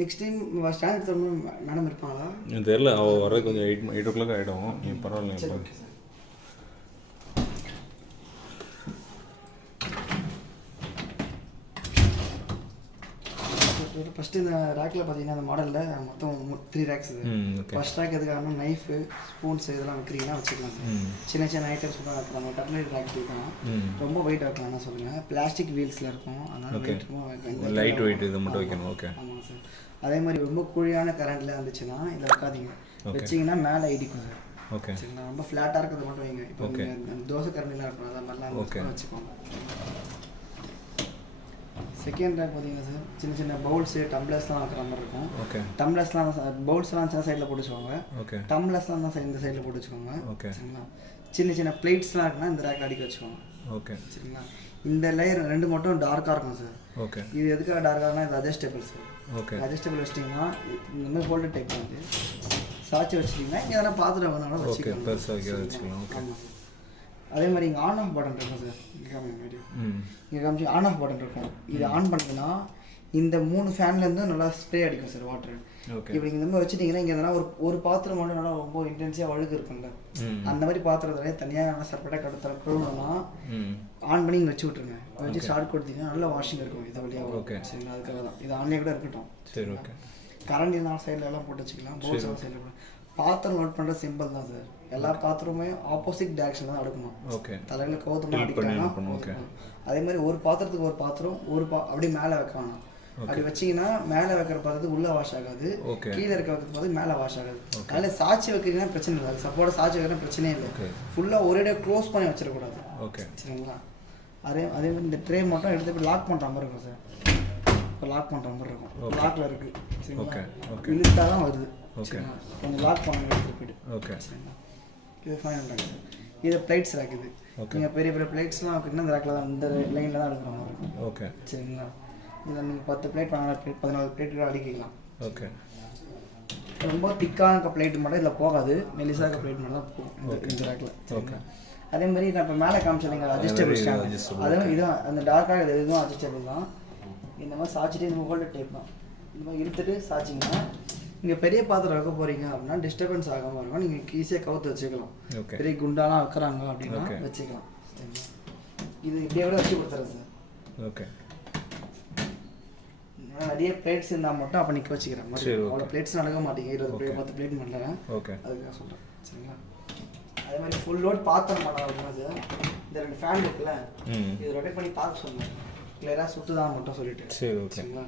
Next time stand தரணும் madam இருப்பாங்களா? எனக்கு தெரியல, அவள் வர கொஞ்சம் 8 o'clock ஆகிடும். நீ பரவாயில்ல. சரி ஓகே சார். ஃபஸ்ட்டு இந்த ரேக்கில் பார்த்தீங்கன்னா அந்த மாடலில் மொத்தம் 3 ரேக்ஸ் இது. ஃபஸ்ட் ரேக் எதுக்காக நைஃபு ஸ்பூன்ஸ் இதெல்லாம் வைக்கிறீங்கன்னா வச்சுக்கலாம் சார். சின்ன சின்ன ஐட்டம்ஸ் தான் வைக்கலாம். கட்லரி ரேக் வைக்கலாம். ரொம்ப வெயிட் வைக்கலாம்னா சொல்லுங்கள். பிளாஸ்டிக் வீல்ஸில் இருக்கும், அதனால் வெயிட் லைட் வெயிட் இது மட்டும் வைக்கணும். ஓகே ஆமாம் சார். அதே மாதிரி ரொம்ப குழியான கரண்டில் இருந்துச்சுன்னா இதை வைக்காதீங்க. வச்சிங்கன்னா மேலே இடிக்கும் சார். ஓகே சரிங்களா? ரொம்ப ஃப்ளாட்டாக இருக்கிறது மட்டும் வைங்க. இப்போ தோசை கரண்டிலாம் இருக்கும், அது மாதிரிலாம் வச்சுக்கோங்க. செகண்ட் ரேக் பார்த்தீங்கன்னா சார் சின்ன சின்ன பவுல்ஸு டம்ளர்ஸ்லாம் வைக்கிற மாதிரி இருக்கும். ஓகே டம்ளர்ஸ்லாம் பவுல்ஸ்லாம் சின்ன சைடில் போட்டு வச்சுக்கோங்க. ஓகே டம்ளர்ஸ்லாம் தான் இந்த சைடில் போட்டு வச்சுக்கோங்க. ஓகே சரிங்களா? சின்ன சின்ன பிளேட்ஸ்லாம் இருக்குன்னா இந்த ரேக்கில் அடிக்க வச்சுக்கோங்க. ஓகே சரிங்களா? இந்த லேயர் 2 மட்டும் டார்க்காக இருக்கும் சார். ஓகே இது எதுக்காக டார்க்காகனா இது அட்ஜஸ்டபிள் சார். ஓகே அட்ஜஸ்டபிள் வச்சிட்டிங்கன்னா இந்த மாதிரி ஹோல்டர் டைப் வந்து சாட்சி வச்சிட்டிங்கன்னா இங்கே எதனா பாத்திரம் வேணாலும் வச்சுக்கலாம். வச்சுக்கலாம். ஓகே ஆமாம் சார். அதே மாதிரி இங்கே ஆன் ஆஃப் பட்டன் இருக்கும் சார். இங்கே காமிச்சு ஆன் ஆஃப் பட்டன் இருக்கும். இது ஆன் பண்ணுன்னா இந்த 3 ஃபேன்லேருந்து நல்லா ஸ்ப்ரே அடிக்கும் சார் வாட்டர். ஓகே இப்படி இந்த மாதிரி வச்சுட்டிங்கன்னா இங்கே எதனா ஒரு பாத்திரம் மட்டும் நல்லா ரொம்ப இன்டென்ஸாக வழுக்கு இருக்குங்க. அந்த மாதிரி பாத்திரத்துலேயே தனியாக நல்லா செப்பரேட்டாக கழுவுனா ஆன் பண்ணி இங்கே வச்சு விட்ருங்க. வச்சு ஸ்டார்ட் கொடுத்தீங்கன்னா நல்லா வாஷிங் இருக்கும் இது வழியாக. ஓகே சரிங்களா? அதுக்காக தான் இது ஆன்லேயே கூட இருக்கட்டும். சரி ஓகே. கரண்ட் இருந்தாலும் சைடில் எல்லாம் போட்டு வச்சுக்கலாம். பவுல்ஸ் சைடில் போட்டு பாத்திரம் நோட் பண்ணுற சிம்பிள் தான் சார். எல்லா பாத்திரமுமே ஆப்போசிட் டைரக்ஷன் தான் எடுக்கணும். ஓகே தலையில் கவுத்தமாக அடிக்கணும். ஓகே. அதே மாதிரி ஒரு பாத்திரத்துக்கு ஒரு பாத்திரம் அப்படியே மேலே வைக்கணும். அப்படி வச்சிங்கன்னா மேலே வைக்கிற பாத்திரத்துக்கு உள்ளே வாஷ் ஆகாது, கீழே இருக்க வைக்கிற பார்த்து மேலே வாஷ் ஆகாது. அதில் சாட்சி வைக்கிறீங்கன்னா பிரச்சனை இல்லை. அது சப்போர்ட் சாட்சி வைக்கிறா பிரச்சனையே இல்லை. ஃபுல்லாக ஒரே க்ளோஸ் பண்ணி வச்சிடக்கூடாது. ஓகே சரிங்களா? அதே மாதிரி இந்த ட்ரே மட்டும் எடுத்து போய் லாக் பண்ணுற மாதிரி இருக்கும் சார். இப்போ லாக் பண்ணுற மாதிரி இருக்கும். லாக்கில் இருக்குது. சரிங்களா? இழுத்தா தான் வருது. ஓகே கொஞ்சம் லாக் பண்ண எடுத்துகிட்டு போய்ட்டு. ஓகே சரிங்களா? இது ஃபைனல் ரேக். இது பிளேட்ஸ் ரேக். இது நீங்கள் பெரிய பெரிய பிளேட்ஸ்லாம் வைக்கணும்னா இந்த ரேக்கில் தான், இந்த லைனில் தான் எடுக்கிற மாதிரி இருக்கும். ஓகே சரிங்களா? இதில் நீங்கள் 10 பிளேட் 14 பிளேட் கூட அடிக்கலாம். ஓகே. ரொம்ப திக்காக இருக்க பிளேட் மட்டும் இதில் போகாது, மெலிசாக இருக்க பிளேட் மட்டும் தான் போகும் இந்த ரேக்கில். ஓகே. அதே மாதிரி நான் இப்போ மேலே காமிச்சிருங்க அட்ஜஸ்டபிள் ஸ்டாண்ட். அதுவும் இதுதான் அந்த டார்க்காக இது இதுவும் அட்ஜஸ்டபிள் தான். இந்த மாதிரி சாய்ச்சிட்டு இந்த ஹோல்டர் டைப் தான். இந்த மாதிரி இழுத்துட்டு சாய்ச்சிங்கன்னா இங்கே பெரிய பாத்திரம் வைக்க போகிறீங்க அப்படின்னா டிஸ்டர்பன்ஸ் ஆகாமல் இருக்கும். நீங்கள் ஈஸியாக கவுத்து வச்சுக்கலாம். பெரிய குண்டாலாம் வைக்கிறாங்க அப்படின்னா வச்சுக்கலாம். இது இப்படியே கூட வச்சு கொடுத்துறேன் சார். ஓகே. நிறைய பிளேட்ஸ் இருந்தால் மட்டும் அப்போ நிற்க வச்சுக்கிறேன். அவ்வளோ பிளேட்ஸ் நடக்க மாட்டேங்க. 10 பிளேட் பண்ணுறேன். ஓகே அதுக்காக சொல்கிறேன். சரிங்களா? அதே மாதிரி ஃபுல் லோட் பாத்திரம் பண்ண அப்படின்னா சார் இந்த 2 ஃபேன் இருக்குல்ல, இது ரொட்டேட் பண்ணி பார்க்க சொல்லுங்கள். கிளியராக சுற்றுதான் மட்டும் சொல்லிட்டு. சரிங்களா?